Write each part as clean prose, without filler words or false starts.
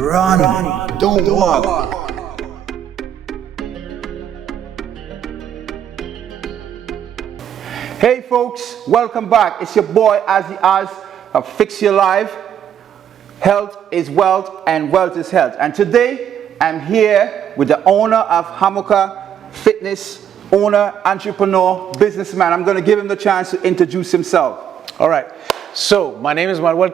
Run. Don't walk. Hey folks, welcome back. It's your boy Ozzy of Fix Your Life. Health is wealth and wealth is health. And today I'm here with the owner of Hamaka Fitness, owner, entrepreneur, businessman. I'm going to give him the chance to introduce himself. All right. So my name is Manuel,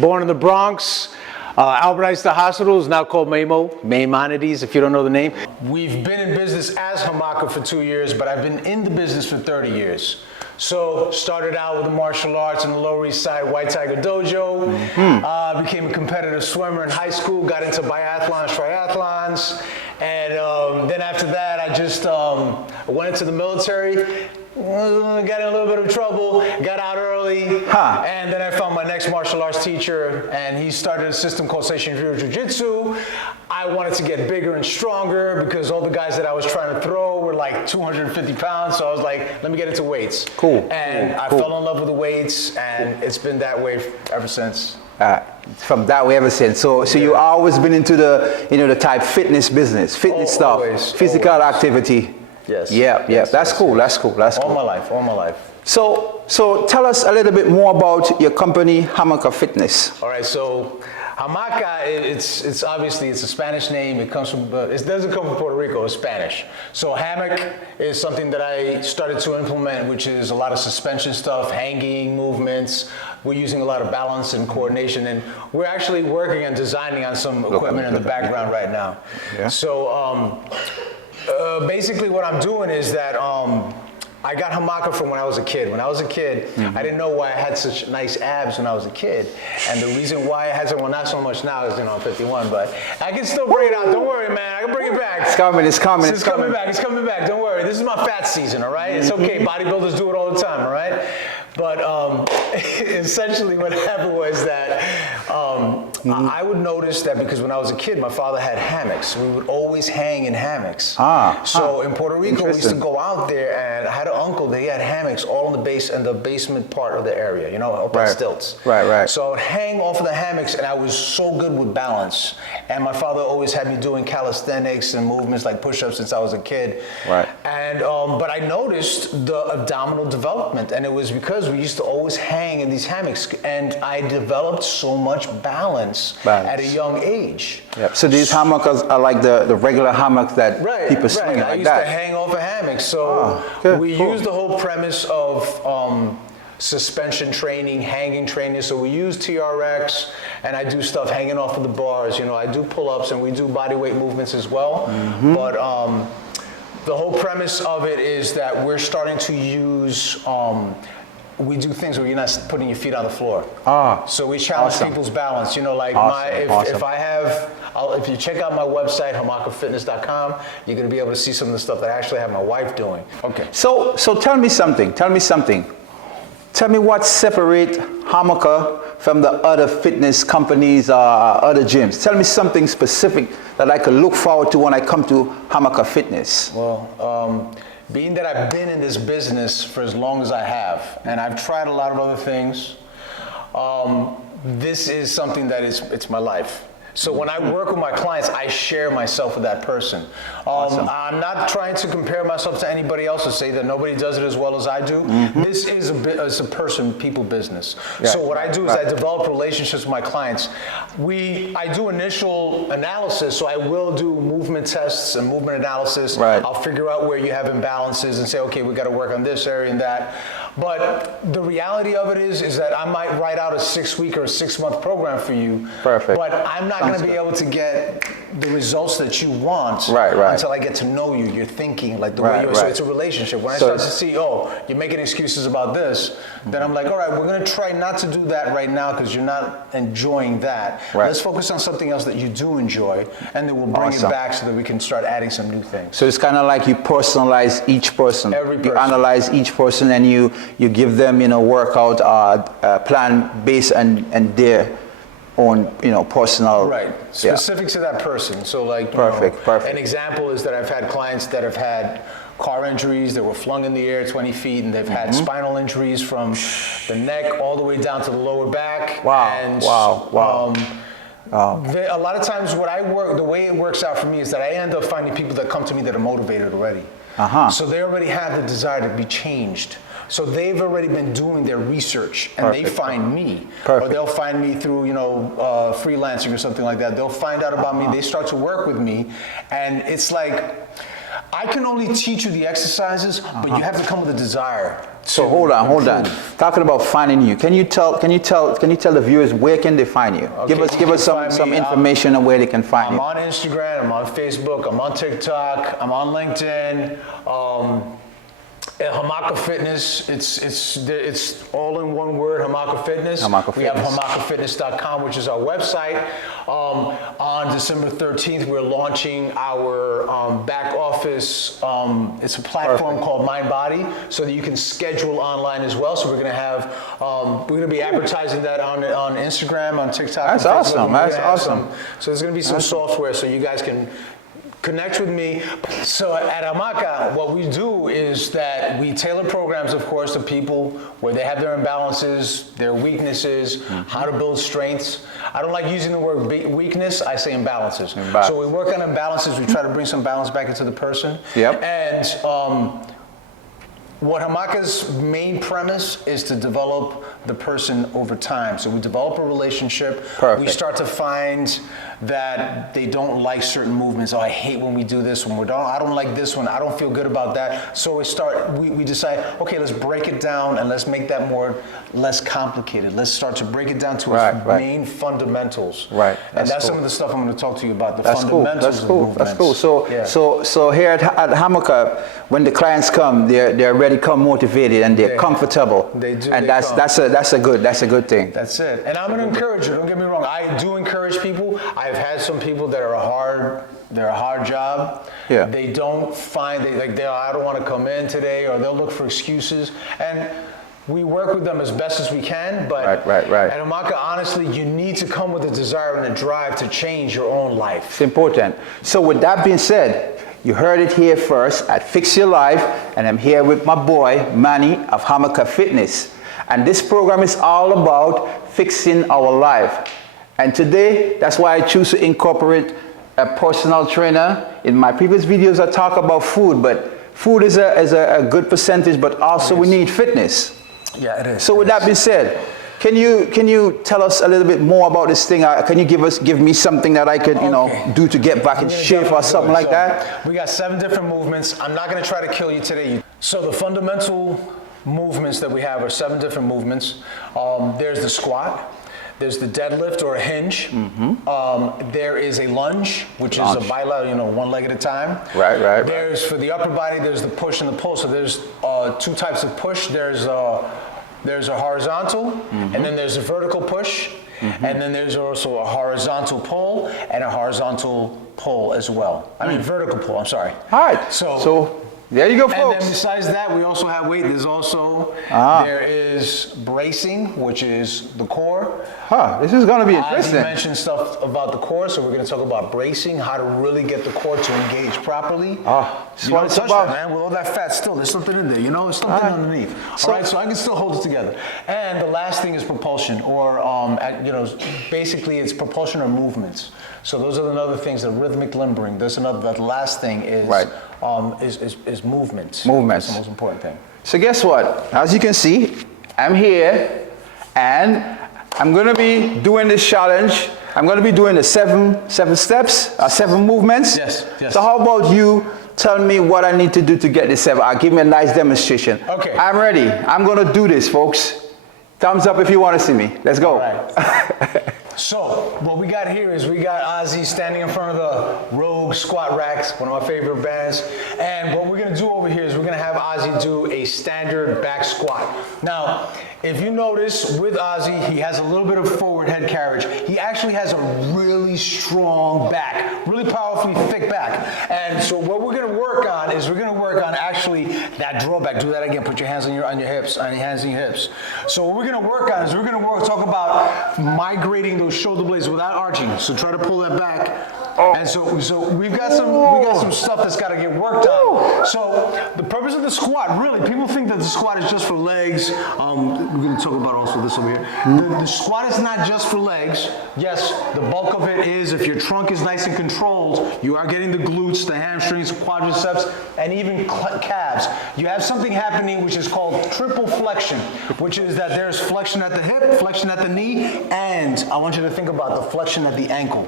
born in the Bronx. Albert Einstein Hospital is now called Maimonides, if you don't know the name. We've been in business as Hamaka for 2 years, but I've been in the business for 30 years. So started out with the martial arts in the Lower East Side White Tiger Dojo. Became a competitive swimmer in high school, got into biathlons, triathlons. And then after that, I just went into the military. Got in a little bit of trouble, got out early, and then I found my next martial arts teacher, and he started a system called Seishin Ryu Jiu-Jitsu. I wanted to get bigger and stronger because all the guys that I was trying to throw were like 250 pounds, so I was like, let me get into weights. Cool. And I fell in love with the weights, and it's been that way ever since. From that way ever since. So you always been into the, the type fitness business, fitness stuff, always, physical activity. Yes. Yeah. Yes, That's cool. That's cool. All my life. So tell us a little bit more about your company, Hamaka Fitness. All right. So Hamaka, it's obviously it's a Spanish name. It comes from it doesn't come from Puerto Rico. It's Spanish. So hammock is something that I started to implement, which is a lot of suspension stuff, hanging movements. We're using a lot of balance and coordination, and we're actually working and designing on some equipment in the background right now. Yeah. So. Basically what I'm doing is that I got Hamaka from when I was a kid. When I was a kid, I didn't know why I had such nice abs when I was a kid. And the reason why I had some, well, not so much now is, I'm 51, but I can still bring it out. Don't worry, man. I can bring it back. It's coming. It's coming back. Don't worry. This is my fat season, all right? It's okay. Bodybuilders do it all the time, all right? But essentially what happened was that I would notice that because when I was a kid, my father had hammocks. We would always hang in hammocks. So in Puerto Rico, we used to go out there, and I had an uncle that he had hammocks all in the basement part of the area, up on stilts. Right. So I would hang off of the hammocks, and I was so good with balance. And my father always had me doing calisthenics and movements like push-ups since I was a kid. Right. And but I noticed the abdominal development, and it was because we used to always hang in these hammocks, and I developed so much balance. At a young age. Yep. So these hammocks are like the regular hammocks that people swing like that. I used to hang off a hammock. So we use the whole premise of suspension training, hanging training. So we use TRX, and I do stuff hanging off of the bars. I do pull-ups, and we do body weight movements as well. But the whole premise of it is that we're starting to use we do things where you're not putting your feet on the floor. So we challenge people's balance. If you check out my website, hamakafitness.com, you're going to be able to see some of the stuff that I actually have my wife doing. Okay. So tell me something. Tell me what separates Hamaka from the other fitness companies, other gyms. Tell me something specific that I could look forward to when I come to Hamaka Fitness. Well, being that I've been in this business for as long as I have, and I've tried a lot of other things, this is something that it's my life. So when I work with my clients, I share myself with that person. I'm not trying to compare myself to anybody else or say that nobody does it as well as I do. This is a people business. So what I do is I develop relationships with my clients. I do initial analysis, so I will do movement tests and movement analysis. I'll figure out where you have imbalances and say, okay, we got to work on this area and that. But the reality of it is that I might write out a 6-week or a 6-month program for you. Perfect. But I'm not going to be able to get the results that you want until I get to know you. You're thinking like the way you are. So it's a relationship. When I start to see, you're making excuses about this, then I'm like, all right, we're going to try not to do that right now because you're not enjoying that. Let's focus on something else that you do enjoy, and then we'll bring it back so that we can start adding some new things. So it's kind of like you personalize each person. Every person. You analyze each person, and you give them, workout plan based on their own, personal. Specific to that person. So like, perfect. An example is that I've had clients that have had car injuries that were flung in the air 20 feet, and they've had spinal injuries from the neck all the way down to the lower back. Wow. A lot of times the way it works out for me is that I end up finding people that come to me that are motivated already. So they already have the desire to be changed. So they've already been doing their research, and they find me. Or they'll find me through, freelancing or something like that. They'll find out about me, they start to work with me, and it's like, I can only teach you the exercises, but you have to come with a desire. So hold on. Talking about finding you, can you tell the viewers where can they find you? Okay, give us some information on where they can find you. I'm on Instagram, I'm on Facebook, I'm on TikTok, I'm on LinkedIn. Hamaka Fitness, it's all in one word, Hamaka Fitness. We have hamakafitness.com, which is our website. On December 13th, we're launching our back office. It's a platform called Mind Body, so that you can schedule online as well. So we're going to be advertising that on Instagram, on TikTok. That's awesome. That's awesome. So there's going to be some software so you guys can connect with me. So at Hamaka, what we do is that we tailor programs, of course, to people where they have their imbalances, their weaknesses, how to build strengths. I don't like using the word weakness, I say imbalances. So we work on imbalances, we try to bring some balance back into the person. And what Hamaka's main premise is to develop the person over time. So we develop a relationship. We start to find that they don't like certain movements. Oh, I hate when we do this one. I don't like this one. I don't feel good about that. So we decide, okay, let's break it down and let's make that less complicated. Let's start to break it down to its main fundamentals. And that's some of the stuff I'm going to talk to you about, the fundamentals of movements. That's cool. So here at Hamaka, when the clients come, they're already come motivated and they're comfortable. They do. And that's a good thing. That's it. And I'm an encourager. Don't get me wrong. I do encourage people. I've had some people that are a hard job. They don't find I don't want to come in today, or they'll look for excuses. And we work with them as best as we can, but at Hamaka, honestly, you need to come with a desire and a drive to change your own life. It's important. So with that being said, you heard it here first at Fix Your Life, and I'm here with my boy, Manny of Hamaka Fitness. And this program is all about fixing our life. And today, that's why I choose to incorporate a personal trainer. In my previous videos, I talk about food, but food is a good percentage, but also we need fitness. Yeah, it is. So with that being said, can you tell us a little bit more about this thing? Can you give me something that I could, do to get back in shape or something like that? We got 7 different movements. I'm not going to try to kill you today. So the fundamental movements that we have are 7 different movements. There's the squat. There's the deadlift or a hinge. There is a lunge, which is a bilateral, one leg at a time. There's for the upper body. There's the push and the pull. So there's 2 types of push. There's a horizontal, and then there's a vertical push, and then there's also a horizontal pull and a horizontal pull as well. I mean vertical pull. I'm sorry. All right. So there you go, folks. And then besides that, we also have weight. There's also there is bracing, which is the core. This is going to be interesting. You mentioned stuff about the core, so we're going to talk about bracing, how to really get the core to engage properly. You don't touch that, man. With all that fat still, there's something in there. There's something underneath. All right, so I can still hold it together. And the last thing is propulsion, or basically it's propulsion or movements. So those are the other things, the rhythmic limbering. There's another. The last thing is movements. That's the most important thing. So guess what? As you can see, I'm here, and I'm going to be doing this challenge. I'm going to be doing the seven steps, 7 movements. Yes. So how about you tell me what I need to do to get this 7? Give me a nice demonstration. Okay. I'm ready. I'm going to do this, folks. Thumbs up if you want to see me. Let's go. All right. So what we got here is we got Ozzy standing in front of the Rogue squat racks, one of my favorite bands. And what we're going to do over here is we're going to have Ozzy do a standard back squat. Now, if you notice with Ozzy, he has a little bit of forward head carriage. He actually has a really strong back, really powerfully thick back. And so what we're going to work on is we're going to work on actually that drawback. Do that again. Put your hands on your hips, on your hands on your hips. So what we're going to work on is we're going to talk about migrating those shoulder blades without arching. So try to pull that back And so we've got some stuff that's got to get worked on. So the purpose of the squat, really, people think that the squat is just for legs. We're going to talk about also this over here. The squat is not just for legs. Yes, the bulk of it is, if your trunk is nice and controlled, you are getting the glutes, the hamstrings, quadriceps, and even calves. You have something happening which is called triple flexion, which is that there's flexion at the hip, flexion at the knee, and I want you to think about the flexion at the ankle.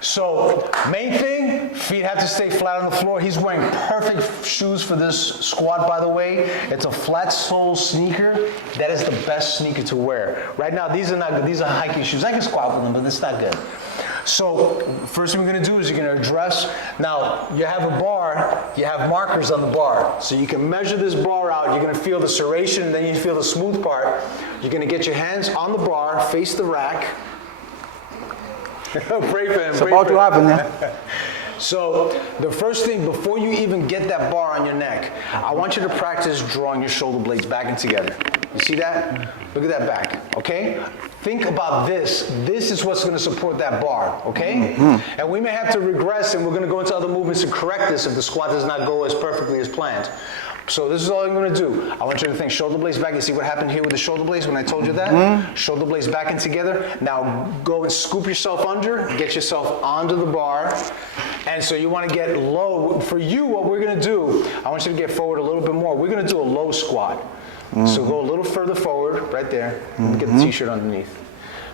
So, main thing, feet have to stay flat on the floor. He's wearing perfect shoes for this squat, by the way. It's a flat sole sneaker. That is the best sneaker to wear. Right now, these are not good. These are hiking shoes. I can squat with them, but it's not good. So, first thing we're gonna do is you're gonna address. Now, you have a bar, you have markers on the bar. So you can measure this bar out. You're gonna feel the serration, and then you feel the smooth part. You're gonna get your hands on the bar, face the rack. Pray for him. It's about to happen, man. So the first thing, before you even get that bar on your neck, I want you to practice drawing your shoulder blades back and together. You see that? Look at that back, okay? Think about this. This is what's going to support that bar, okay? Mm-hmm. And we may have to regress, and we're going to go into other movements to correct this if the squat does not go as perfectly as planned. So this is all I'm going to do. I want you to think shoulder blades back. You see what happened here with the shoulder blades when I told you that? Mm-hmm. Shoulder blades back and together. Now go and scoop yourself under. Get yourself onto the bar. And so you want to get low. For you, what we're going to do, I want you to get forward a little bit more. We're going to do a low squat. Mm-hmm. So go a little further forward, right there. Mm-hmm. Get the t-shirt underneath.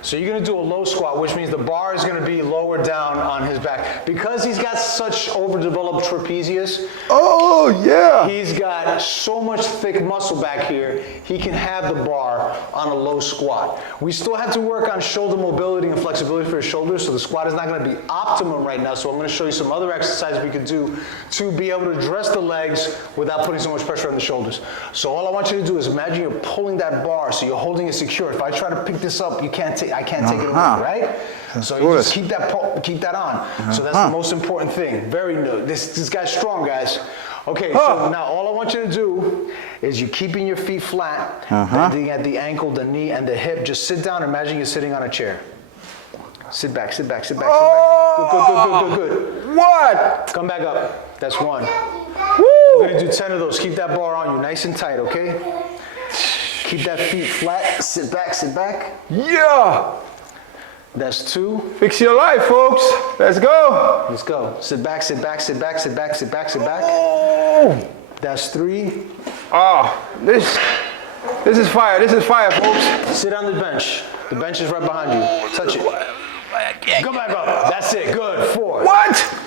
So you're going to do a low squat, which means the bar is going to be lower down on his back. Because he's got such overdeveloped trapezius. Oh, yeah. He's got so much thick muscle back here, he can have the bar on a low squat. We still have to work on shoulder mobility and flexibility for his shoulders, so the squat is not going to be optimum right now. So I'm going to show you some other exercises we could do to be able to address the legs without putting so much pressure on the shoulders. So all I want you to do is imagine you're pulling that bar, so you're holding it secure. If I try to pick this up, you can't take. I can't take it away, right? So you just keep that on. So that's the most important thing. Very new. This guy's strong, guys. Okay, so now all I want you to do is you're keeping your feet flat, bending at the ankle, the knee, and the hip. Just sit down. Imagine you're sitting on a chair. Sit back, sit back, sit back, sit back. Good. What? Come back up. That's one. Woo! We're gonna do 10 of those. Keep that bar on you, nice and tight, okay? Keep that feet flat, sit back, sit back. Yeah! That's 2. Fix your life, folks. Let's go. Let's go. Sit back, sit back, sit back, sit back, sit back, sit back. Oh! That's 3. Oh, this is fire. This is fire, folks. Sit on the bench. The bench is right behind you. Touch it. Come back up. That's it. Good. 4. What?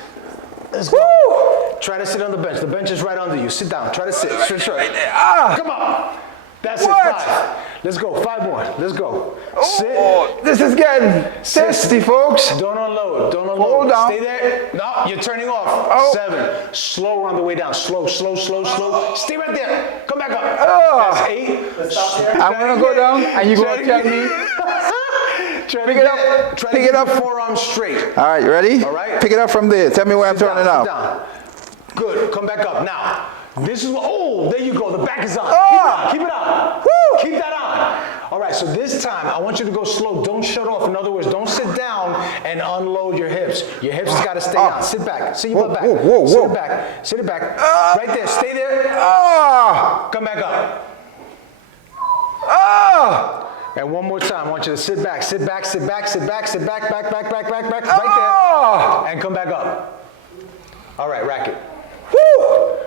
Let's go. Woo! Try to sit on the bench. The bench is right under you. Sit down. Try to sit. Right there. Come on. That's what? It. 5. Let's go. 5 more. Let's go. Oh, sit. This is getting testy, folks. Don't unload. Don't unload. Hold down. Stay there. No, you're turning off. Oh. 7. Slower on the way down. Slow, slow, slow, slow. Stay right there. Come back up. That's 8. I'm going to go down and you're going to tell me. Pick it up. Try to get up. Forearms straight. All right, you ready? All right. Pick it up from there. Tell me where I'm turning out. Down. Good. Come back up. Now, this is what, oh, there you go. The back is on. Keep it on. Woo! Keep that on. All right, so this time, I want you to go slow. Don't shut off. In other words, don't sit down and unload your hips. Your hips got to stay on. Sit back. Sit your butt back. Sit it back. Sit it back. Right there. Stay there. Come back up. And one more time, I want you to sit back, sit back, sit back, sit back, sit back, back, right there. And come back up. All right, rack it. Woo!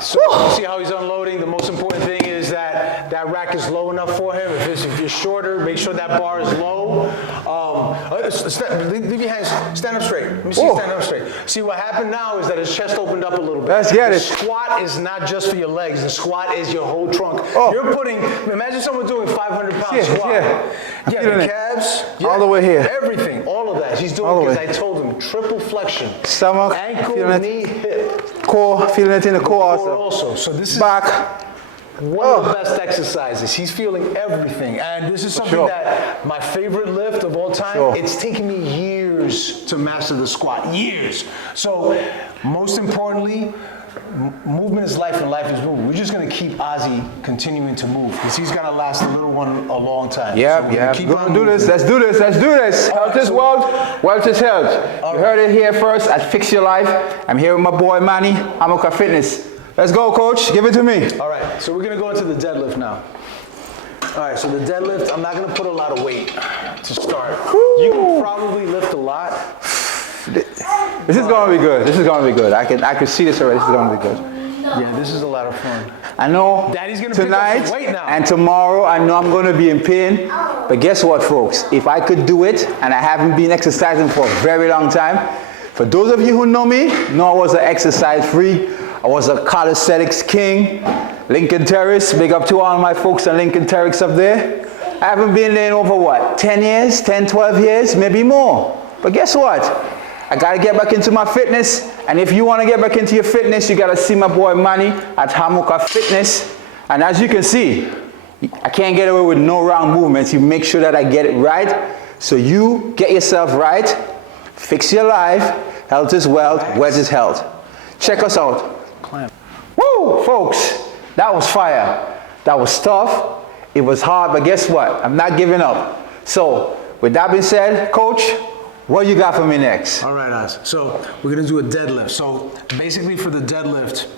So you see how he's unloading? The most important thing is that that rack is low enough for him. If you're shorter, make sure that bar is low. Leave your hands, stand up straight. Let me see you stand up straight. See what happened now is that his chest opened up a little bit. Let's get it. The squat is not just for your legs. The squat is your whole trunk. You're putting, imagine someone doing 500-pound squat. Yeah, the calves. All the way here. Everything, all of that. He's doing, because I told him, triple flexion. Stomach, ankle, knee, hip. Core, feeling it in the core also. So this is back. One of the best exercises. He's feeling everything. And this is something that my favorite lift of all time, it's taken me years years to master the squat, years. So most importantly, movement is life and life is movement. We're just gonna keep Ozzy continuing to move because he's gonna last a little one a long time. Yep, so yep. Keep We're on gonna do this. Let's do this. Let's do this. Health is wealth. Wealth is health. You heard it here first at Fix Your Life. I'm here with my boy Manny, Hamaka Fitness. Let's go, coach. Give it to me. All right, so we're gonna go into the deadlift now. All right, so the deadlift, I'm not gonna put a lot of weight to start. You can probably lift a lot. This is gonna be good. This is gonna be good. I can see this already. This is gonna be good. Yeah, this is a lot of fun. I know Daddy's gonna tonight pick up some weight now. and tomorrow I know I'm gonna be in pain. But guess what, folks? If I could do it, and I haven't been exercising for a very long time, for those of you who know me, know I was an exercise freak. I was a calisthenics king. Lincoln Terrace, big up to all my folks in Lincoln Terrace up there. I haven't been there in over what, 10 years, 10, 12 years, maybe more. But guess what? I gotta get back into my fitness. And if you wanna get back into your fitness, you gotta see my boy Manny at Hamaka Fitness. And as you can see, I can't get away with no wrong movements. You make sure that I get it right. So you get yourself right, fix your life, health is wealth, wealth is health. Check us out. Woo, folks. That was fire. That was tough. It was hard, but guess what? I'm not giving up. So, with that being said, coach, what you got for me next? All right, Oz. So we're gonna do a deadlift. So basically for the deadlift,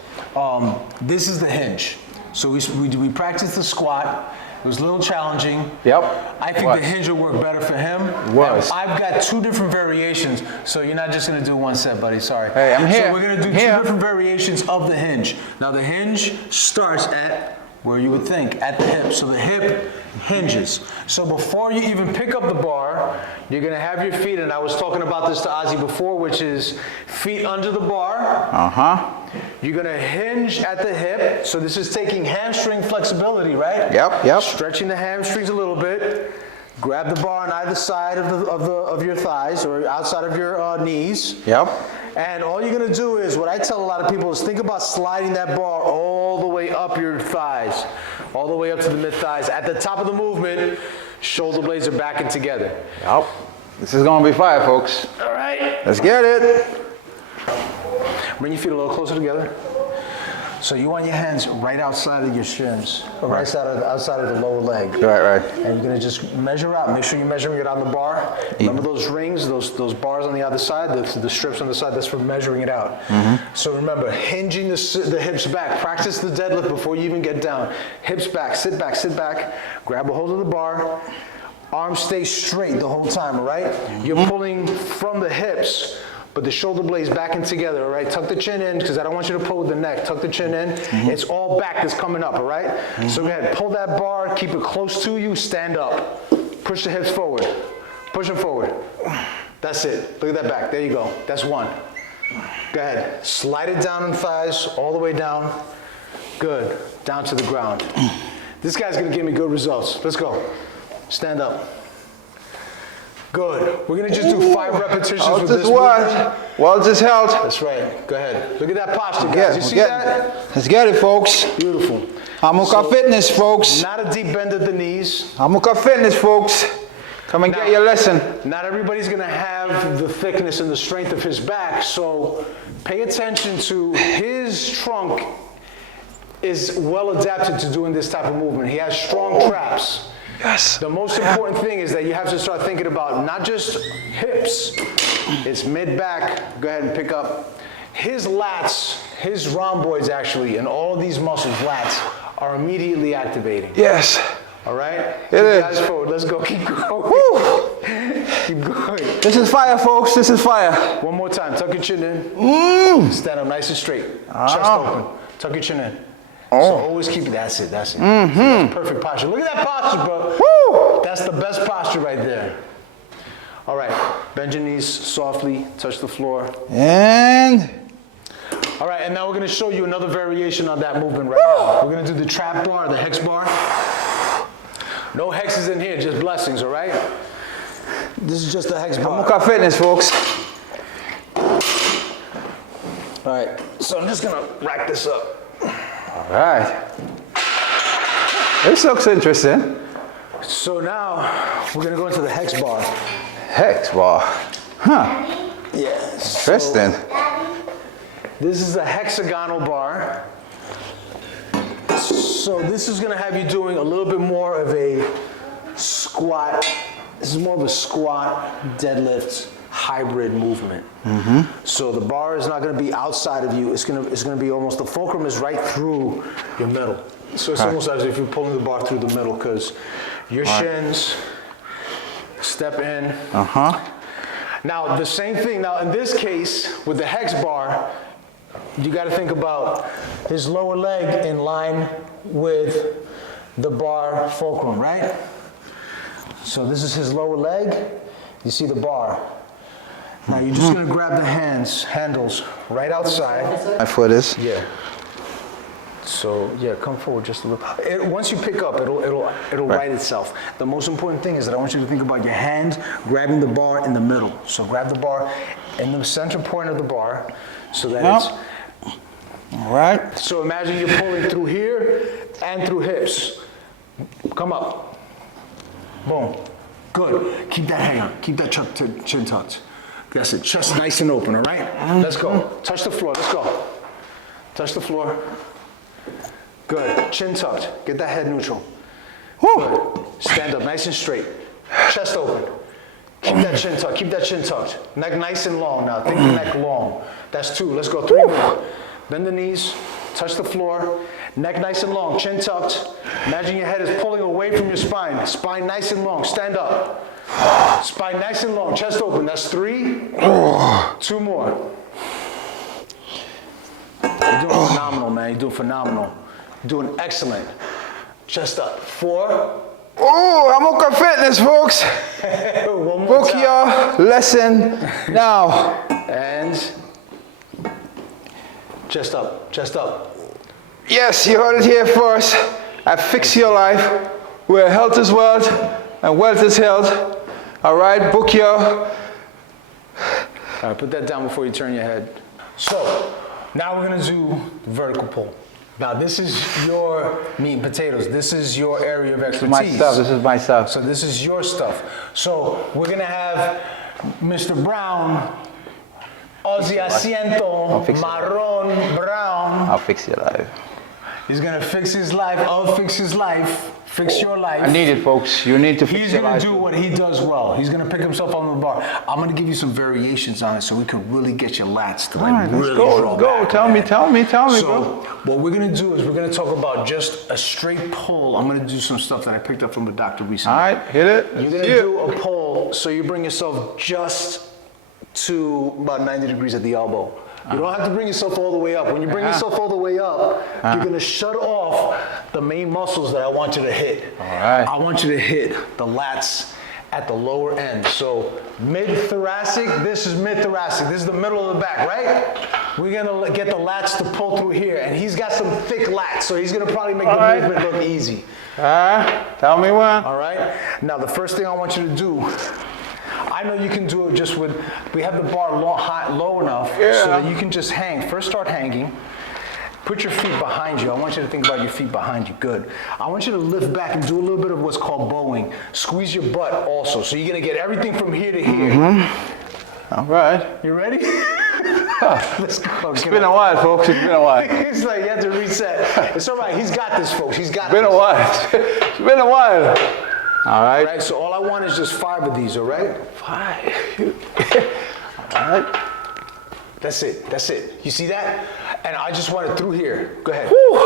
this is the hinge. So we practiced the squat. It was a little challenging. Yep. I think the hinge will work better for him. Was. I've got two different variations, so you're not just gonna do one set, buddy, sorry. Hey, I'm here. So we're gonna do two different variations of the hinge. Now the hinge starts at where you would think, at the hip. So the hip hinges. So before you even pick up the bar, you're gonna have your feet, and I was talking about this to Ozzy before, which is feet under the bar. You're gonna hinge at the hip. So this is taking hamstring flexibility, right? Yep. Stretching the hamstrings a little bit. Grab the bar on either side of your thighs or outside of your knees. Yep. And all you're gonna do is, what I tell a lot of people is think about sliding that bar all the way up your thighs, all the way up to the mid thighs. At the top of the movement, shoulder blades are backing together. Yep. This is gonna be fire, folks. All right. Let's get it. Bring your feet a little closer together. So you want your hands right outside of your shins, or right outside of the lower leg. Right. And you're gonna just measure out. Make sure you're measuring it on the bar. Remember those rings, those bars on the other side, the strips on the side, that's for measuring it out. So remember, hinging the hips back. Practice the deadlift before you even get down. Hips back, sit back, grab a hold of the bar. Arms stay straight the whole time, all right? You're pulling from the hips, but the shoulder blades backing together, all right? Tuck the chin in, because I don't want you to pull with the neck. Tuck the chin in. It's all back that's coming up, all right? So go ahead, pull that bar, keep it close to you, stand up. Push the hips forward. Push them forward. That's it. Look at that back. There you go. That's one. Go ahead. Slide it down on the thighs, all the way down. Good. Down to the ground. This guy's gonna give me good results. Let's go. Stand up. Good. We're gonna just do 5 repetitions with this movement. Well, just health. That's right. Go ahead. Look at that posture, guys. You see that? Let's get it, folks. Beautiful. Hamaka Fitness, folks. Not a deep bend at the knees. Hamaka Fitness, folks. Come and get your lesson. Not everybody's gonna have the thickness and the strength of his back, so pay attention to his trunk is well adapted to doing this type of movement. He has strong traps. Yes. The most important thing is that you have to start thinking about not just hips, it's mid-back. Go ahead and pick up. His lats, his rhomboids actually, and all of these muscles, lats, are immediately activating. Yes. All right? It is. Guys forward. Let's go. Keep going. Woo. Keep going. This is fire, folks. This is fire. One more time. Tuck your chin in. Stand up nice and straight. Chest open. Tuck your chin in. So always keep it. That's it. That's perfect posture. Look at that posture, bro. Woo. That's the best posture right there. All right. Bend your knees softly. Touch the floor. And. All right. And now we're going to show you another variation on that movement right now. We're going to do the trap bar, the hex bar. No hexes in here, just blessings, all right? This is just the hex bar. Hamaka Fitness, folks. All right. So I'm just going to rack this up. All right. This looks interesting. So now we're gonna go into the hex bar. Hex bar. Huh. Yeah. Interesting. This is a hexagonal bar. So this is gonna have you doing a little bit more of a squat. This is more of a squat, deadlift, hybrid movement. So the bar is not gonna be outside of you. It's gonna be almost, the fulcrum is right through your middle. So it's almost as if you're pulling the bar through the middle, because your shins step in. Now the same thing, now in this case, with the hex bar, you gotta think about his lower leg in line with the bar fulcrum, right? So this is his lower leg. You see the bar. Now you're just gonna grab the handles right outside. My foot is. Yeah. So yeah, come forward just a little. Once you pick up, it'll right itself. The most important thing is that I want you to think about your hand grabbing the bar in the middle. So grab the bar in the center point of the bar, so that it's. All right. So imagine you're pulling through here and through hips. Come up. Boom. Good. Keep that hang on. Keep that chin tucked. That's it. Chest nice and open, all right? Let's go. Touch the floor. Let's go. Touch the floor. Good. Chin tucked. Get that head neutral. Good. Stand up nice and straight. Chest open. Keep that chin tucked. Keep that chin tucked. Neck nice and long now. Think the neck long. That's 2. Let's go. 3 more. Bend the knees. Touch the floor. Neck nice and long. Chin tucked. Imagine your head is pulling away from your spine. Spine nice and long. Stand up. Spine nice and long. Chest open. That's 3. 2 more. You're doing phenomenal, man. You're doing phenomenal. You're doing excellent. Chest up. 4. Oh, Hamaka Fitness, folks. One more Book time. your lesson now. And chest up. Chest up. Yes, you heard it here first. At Fix Your Life, where health is wealth and wealth is health. All right, book your. All right, put that down before you turn your head. So, now we're gonna do vertical pull. Now this is your meat and potatoes. This is your area of expertise. My stuff, this is my stuff. So this is your stuff. So we're gonna have Mr. Brown, Ozzy Asiento, Marron Brown. I'll fix your life. He's gonna fix his life. I'll fix his life. Fix your life. I need it, folks. You need to fix He's your gonna life. do what he does well. He's gonna pick himself up on the bar. I'm gonna give you some variations on it so we can really get your lats to like All right, really let's go. draw Let's go. back. Tell me, So bro. what we're gonna do is we're gonna talk about just a straight pull. I'm gonna do some stuff that I picked up from a doctor recently. All right, hit it. You're gonna do a pull, so you bring yourself just to about 90 degrees at the elbow. You don't have to bring yourself all the way up. When you bring yourself all the way up, you're gonna shut off the main muscles that I want you to hit. All right. I want you to hit the lats at the lower end. So mid-thoracic, this is mid-thoracic. This is the middle of the back, right? We're gonna get the lats to pull through here. And he's got some thick lats, so he's gonna probably make the movement look easy. Tell me when. All right? Now the first thing I want you to do, I know you can do it just with, we have the bar low enough so that you can just hang. First start hanging. Put your feet behind you. I want you to think about your feet behind you. Good. I want you to lift back and do a little bit of what's called bowing. Squeeze your butt also. So you're going to get everything from here to here. All right. You ready? Let's go. It's been a while, folks. It's been a while. It's like you have to reset. It's all right. He's got this, folks. He's got It's been a while. It's been a while. All right. All right. So all I want is just 5 of these, all right? 5. All right. That's it. That's it. You see that? And I just want it through here. Go ahead. Whew.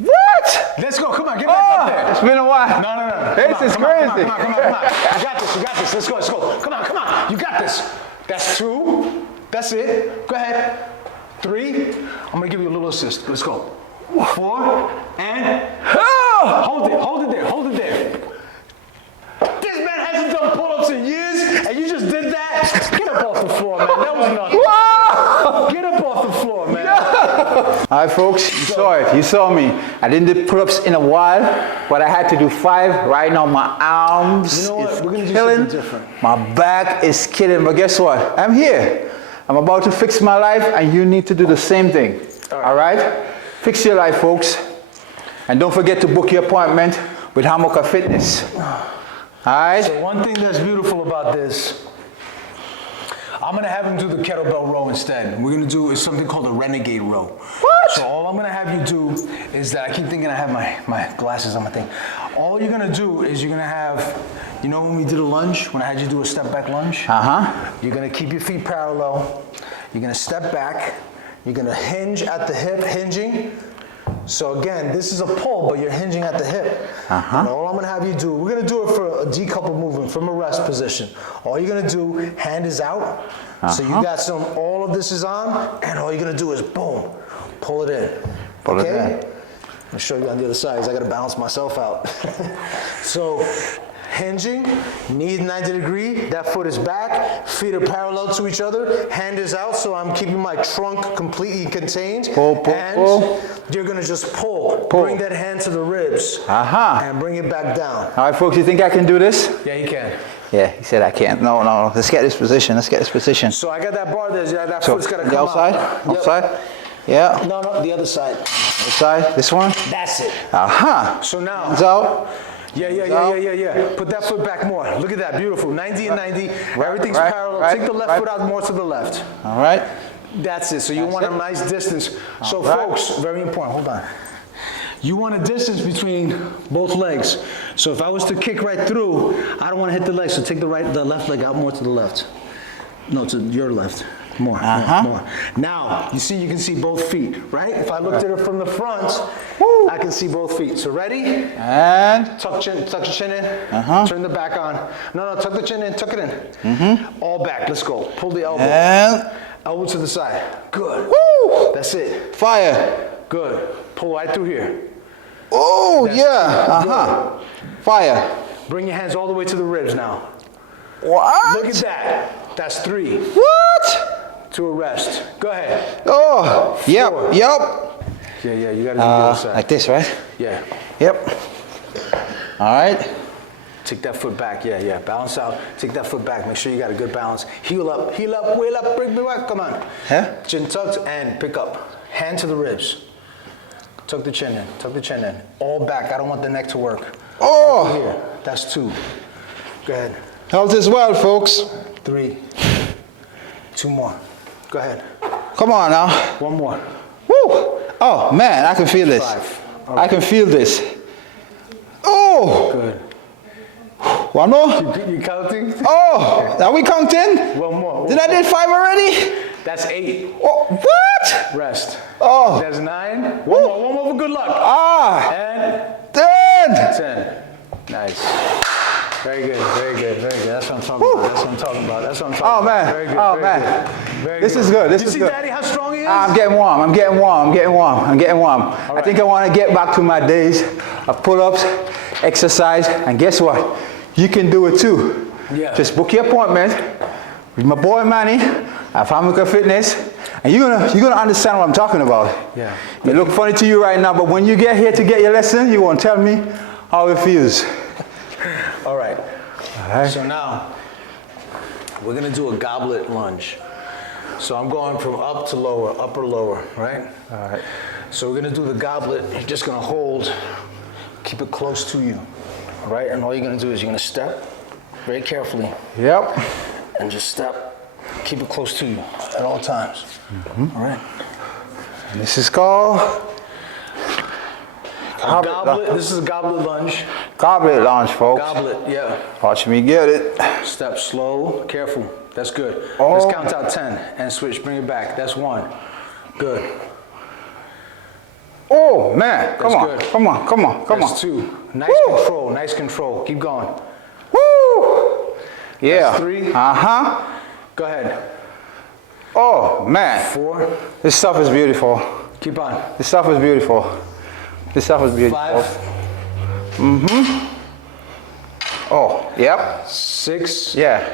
What? Let's go. Come on. Get back up there. It's been a while. No. This is crazy. Come on. You got this. You got this. Let's go. Let's go. Come on. You got this. That's 2. That's it. Go ahead. 3. I'm going to give you a little assist. Let's go. 4. And hold it there. This man hasn't done pull-ups in years, and you just did that? Get up off the floor, man. That was nothing. Whoa! Get up off the floor, man. All right, folks, you saw it. You saw me. I didn't do pull-ups in a while, but I had to do 5 right now. My arms You know what? is We're gonna do killing. something different. My back is killing. But guess what? I'm here. I'm about to fix my life, and you need to do the same thing. All right? Fix your life, folks. And don't forget to book your appointment with Hamaka Fitness. All right? So one thing that's beautiful about this I'm gonna have him do the kettlebell row instead. We're gonna do something called a Renegade row. What? So all I'm gonna have you do is that, I keep thinking I have my glasses on my thing. All you're gonna do is you're gonna have, you know when we did a lunge, when I had you do a step back lunge? You're gonna keep your feet parallel. You're gonna step back. You're gonna hinge at the hip, hinging. So again, this is a pull, but you're hinging at the hip. And all I'm gonna have you do, we're gonna do it for a decoupled movement from a rest position. All you're gonna do, hand is out. So you got all of this is on, and all you're gonna do is boom, pull it in. Pull it in. I'll show you on the other side, 'cause I gotta balance myself out. So, hinging, knees 90 degree, that foot is back, feet are parallel to each other, hand is out, so I'm keeping my trunk completely contained. Pull, pull, and pull. you're gonna just pull. Bring that hand to the ribs, and bring it back down. All right, folks, you think I can do this? Yeah, you can. Yeah, he said I can't. No, let's get this position, So I got that bar there, that foot's gotta come the outside? out. Outside? Yeah. No, the other side. Other side, this one? That's it. So now. Hands out. Yeah. Put that foot back more. Look at that, beautiful. 90 and 90. Everything's parallel. Take the left foot out more to the left. All right. That's it. So you want a nice distance. So folks, very important. Hold on. You want a distance between both legs. So if I was to kick right through, I don't want to hit the leg. So take the left leg out more to the left. No, to your left. More. Now, you can see both feet, right? If I looked at it from the front, I can see both feet. So ready? And tuck your chin in. Turn the back on. No, tuck the chin in, tuck it in. All back, let's go. Pull the elbow. And elbow to the side. Good. Woo! That's it. Fire. Good. Pull right through here. Oh, yeah. Fire. Bring your hands all the way to the ribs now. What? Look at that. That's 3. What? To a rest. Go ahead. Oh, 4. yep. Yeah, you gotta do the other side. Like this, right? Yeah. Yep. All right. Take that foot back, yeah. Balance out. Take that foot back. Make sure you got a good balance. Heel up, wheel up, bring me back. Come on. Chin tucked and pick up. Hand to the ribs. Tuck the chin in. All back. I don't want the neck to work. Oh. Here. That's 2. Go ahead. Health as well, folks. 3. 2 more. Go ahead. Come on now. 1 more. Woo! Oh man, I can feel this. 5. Right. I can feel this. Oh! Good. One more? You counting? Oh! Are we counting? 1 more. Did I do 5 already? That's 8. Oh, what? Rest. Oh. That's 9. 1 more for good luck. And 10. Nice. Very good. That's what I'm talking about. Oh man. Very good. Oh man. This is good. You see Daddy how strong he is? I'm getting warm. I think I want to get back to my days of pull-ups, exercise, and guess what? You can do it too. Yeah. Just book your appointment with my boy Manny at Hamaka Fitness, and you're gonna understand what I'm talking about. Yeah. It look funny to you right now, but when you get here to get your lesson, you won't tell me how it feels. All right. So now we're gonna do a goblet lunge. So I'm going from up to lower, upper, lower, right? All right. So we're gonna do the goblet. You're just gonna hold, keep it close to you, all right? And all you're gonna do is you're gonna step very carefully. Yep. And just step, keep it close to you at all times. All right. And this is called goblet. This is a goblet lunge. Goblet lunge, folks. Goblet, yeah. Watch me get it. Step slow, careful. That's good. Oh. Let's count out 10 and switch. Bring it back. That's 1. Good. Oh man! Come on! Good. Come on! That's 2. Nice control. Nice control. Keep going. Woo! Yeah. That's 3. Go ahead. Oh man! 4. This stuff is beautiful. Keep on. This stuff is beautiful. 5. Oh, yep. 6. Yeah.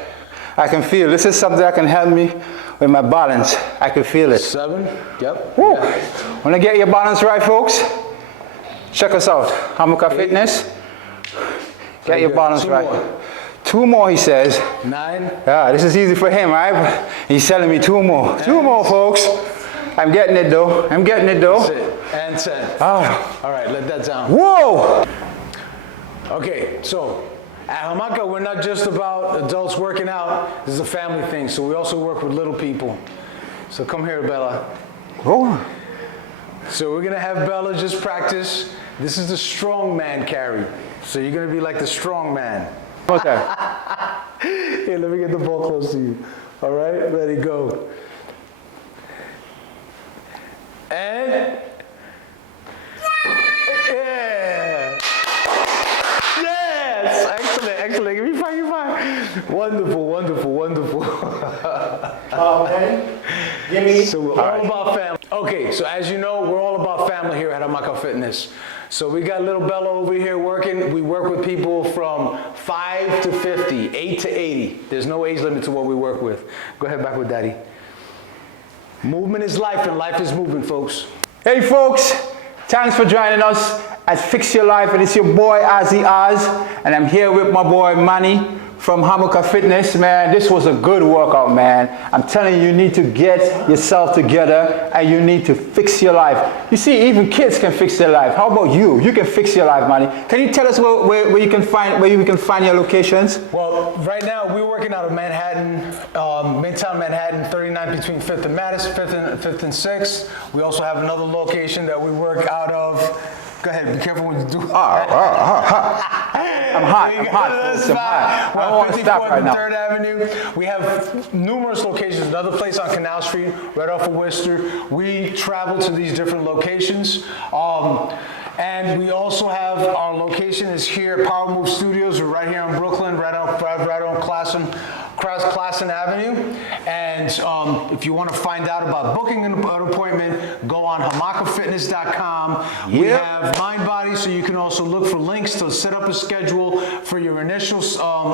I can feel. This is something that can help me with my balance. I can feel it. 7. Yep. Woo! Yeah. When I get your balance right, folks, check us out. Hamaka Fitness. Get your balance right. 2 more, he says. 9. Yeah, this is easy for him, right? He's telling me 2 more. 2 more, folks. I'm getting it though. That's it. And 10. Ah. All right, let that down. Whoa! Okay, so At Hamaka, we're not just about adults working out. This is a family thing, so we also work with little people. So come here, Bella. Oh. So we're gonna have Bella just practice. This is the strong man carry. So you're gonna be like the strong man. Okay. Here, let me get the ball close to you. All right, ready, go. And, yeah. Yes, excellent, excellent. Give me five, give me five. Wonderful, wonderful, wonderful. Okay. Give me. So we're all about family. Okay, so as you know, we're all about family here at Hamaka Fitness. So we got little Bella over here working. We work with people from 5 to 50, 8 to 80. There's no age limit to what we work with. Go ahead, back with Daddy. Movement is life, and life is movement, folks. Hey folks, thanks for joining us at Fix Your Life. And it's your boy Ozzy Oz, and I'm here with my boy Manny from Hamaka Fitness. Man, this was a good workout, man. I'm telling you, you need to get yourself together and you need to fix your life. You see, even kids can fix their life. How about you? You can fix your life, Manny. Can you tell us where you can find your locations? Well, right now we're working out of Manhattan, Midtown Manhattan, 39 between 5th and Madison, 5th and 6th. We also have another location that we work out of. Go ahead, be careful when you do it. I'm hot. I'm hot. Folks. I'm hot. I don't want to stop right now. 3rd Avenue. We have numerous locations. Another place on Canal Street, right off of Worcester. We travel to these different locations. And we also have our location is here at Power Move Studios. We're right here in Brooklyn, right on Classen Avenue. And if you want to find out about booking an appointment, go on hamakafitness.com. We have Mind Body, so you can also look for links to set up a schedule for your initial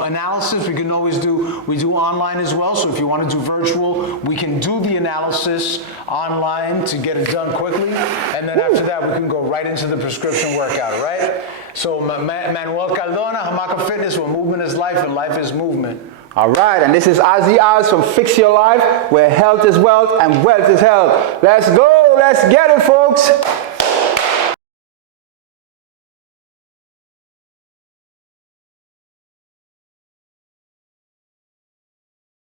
analysis. We do online as well. So if you want to do virtual, we can do the analysis online to get it done quickly. And then after that, we can go right into the prescription workout, all right? So Manuel Cardona, Hamaka Fitness, where movement is life and life is movement. All right, and this is Ozzy Oz from Fix Your Life, where health is wealth and wealth is health. Let's go, let's get it, folks.